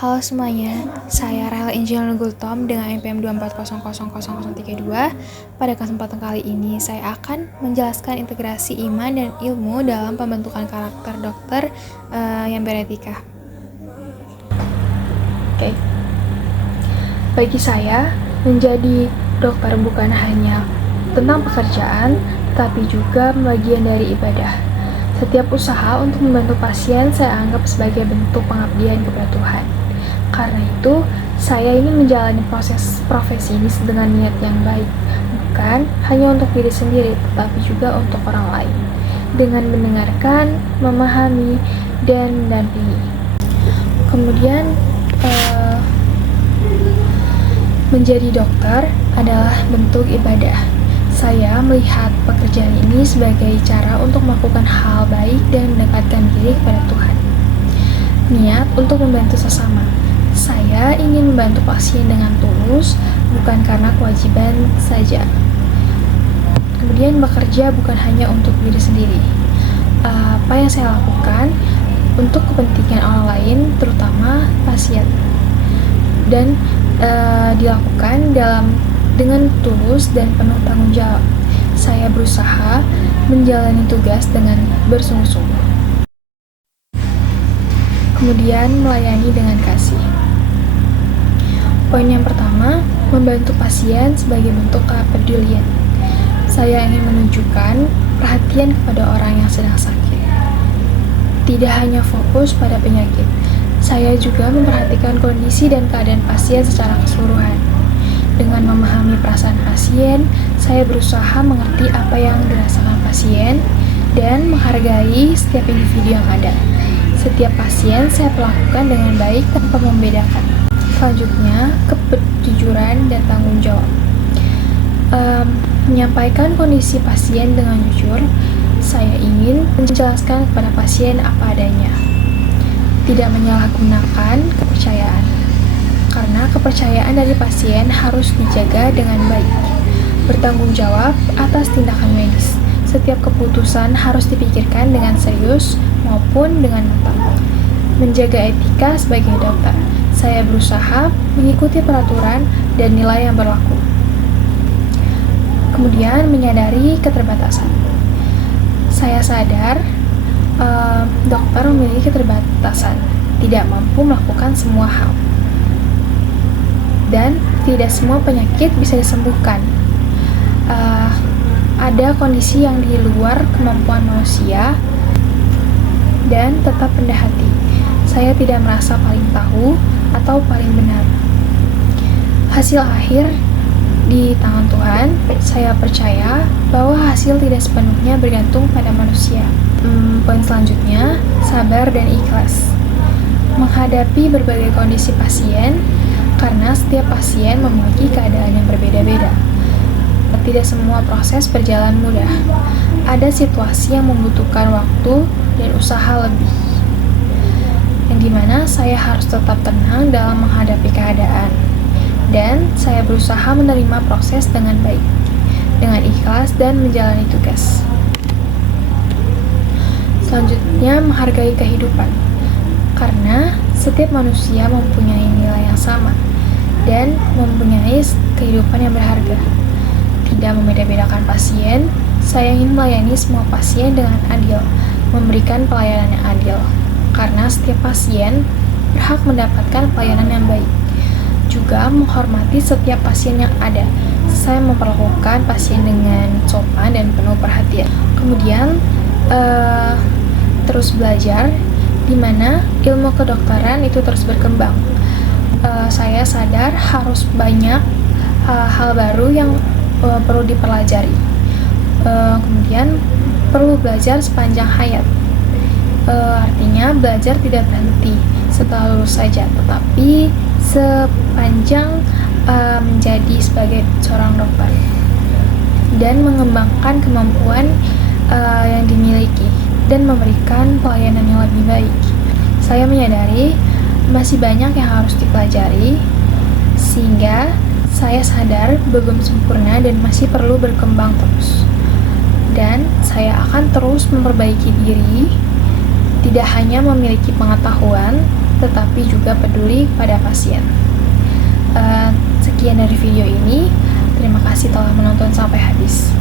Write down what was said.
Halo semuanya, saya Rahel Injil Gultom dengan NPM 240000032. Pada kesempatan kali ini, saya akan menjelaskan integrasi iman dan ilmu dalam pembentukan karakter dokter yang beretika. Oke. Bagi saya, menjadi dokter bukan hanya tentang pekerjaan, tetapi juga bagian dari ibadah. Setiap usaha untuk membantu pasien saya anggap sebagai bentuk pengabdian kepada Tuhan. Karena itu, saya ingin menjalani proses profesi ini dengan niat yang baik, bukan hanya untuk diri sendiri, tetapi juga untuk orang lain. Dengan mendengarkan, memahami, dan mendampingi. Kemudian, menjadi dokter adalah bentuk ibadah. Saya melihat pekerjaan ini sebagai cara untuk melakukan hal baik dan mendekatkan diri kepada Tuhan. Niat untuk membantu sesama. Saya ingin membantu pasien dengan tulus, bukan karena kewajiban saja. Kemudian bekerja bukan hanya untuk diri sendiri. Apa yang saya lakukan untuk kepentingan orang lain, terutama pasien. Dan dilakukan dengan tulus dan penuh tanggung jawab. Saya berusaha menjalani tugas dengan bersungguh-sungguh. Kemudian melayani dengan kasih. Poin yang pertama, membantu pasien sebagai bentuk kepedulian. Saya ingin menunjukkan perhatian kepada orang yang sedang sakit. Tidak hanya fokus pada penyakit, saya juga memperhatikan kondisi dan keadaan pasien secara keseluruhan. Dengan memahami perasaan pasien, saya berusaha mengerti apa yang dirasakan pasien dan menghargai setiap individu yang ada. Setiap pasien saya perlakukan dengan baik tanpa membedakan. Selanjutnya, kejujuran dan tanggung jawab. Menyampaikan kondisi pasien dengan jujur, saya ingin menjelaskan kepada pasien apa adanya. Tidak menyalahgunakan kepercayaan. Karena kepercayaan dari pasien harus dijaga dengan baik. Bertanggung jawab atas tindakan medis. Setiap keputusan harus dipikirkan dengan serius maupun dengan matang. Menjaga etika sebagai dokter. Saya berusaha mengikuti peraturan dan nilai yang berlaku. Kemudian menyadari keterbatasan. Saya sadar dokter memiliki keterbatasan, tidak mampu melakukan semua hal. Dan tidak semua penyakit bisa disembuhkan. Ada kondisi yang di luar kemampuan manusia dan tetap rendah hati. Saya tidak merasa paling tahu atau paling benar. Hasil akhir di tangan Tuhan. Saya percaya bahwa hasil tidak sepenuhnya bergantung pada manusia. Poin selanjutnya, sabar dan ikhlas. Menghadapi berbagai kondisi pasien, karena setiap pasien memiliki keadaan yang berbeda-beda. Tidak semua proses berjalan mudah. Ada situasi yang membutuhkan waktu dan usaha lebih. Yang dimana saya harus tetap tenang dalam menghadapi keadaan. Dan saya berusaha menerima proses dengan baik, dengan ikhlas dan menjalani tugas. Selanjutnya, menghargai kehidupan. Karena setiap manusia mempunyai nilai yang sama dan mempunyai kehidupan yang berharga. Tidak membeda-bedakan pasien, saya ingin melayani semua pasien dengan adil, memberikan pelayanan yang adil. Karena setiap pasien berhak mendapatkan pelayanan yang baik. Juga menghormati setiap pasien yang ada. Saya memperlakukan pasien dengan sopan dan penuh perhatian. Kemudian, terus belajar, di mana ilmu kedokteran itu terus berkembang. Saya sadar harus banyak hal baru yang perlu dipelajari. Kemudian perlu belajar sepanjang hayat. Artinya belajar tidak berhenti setelah lulus saja, tetapi sepanjang menjadi sebagai seorang dokter dan mengembangkan kemampuan yang dimiliki dan memberikan pelayanan yang lebih baik. Saya menyadari masih banyak yang harus dipelajari, sehingga saya sadar belum sempurna dan masih perlu berkembang terus. Dan saya akan terus memperbaiki diri, tidak hanya memiliki pengetahuan, tetapi juga peduli pada pasien. Sekian dari video ini. Terima kasih telah menonton sampai habis.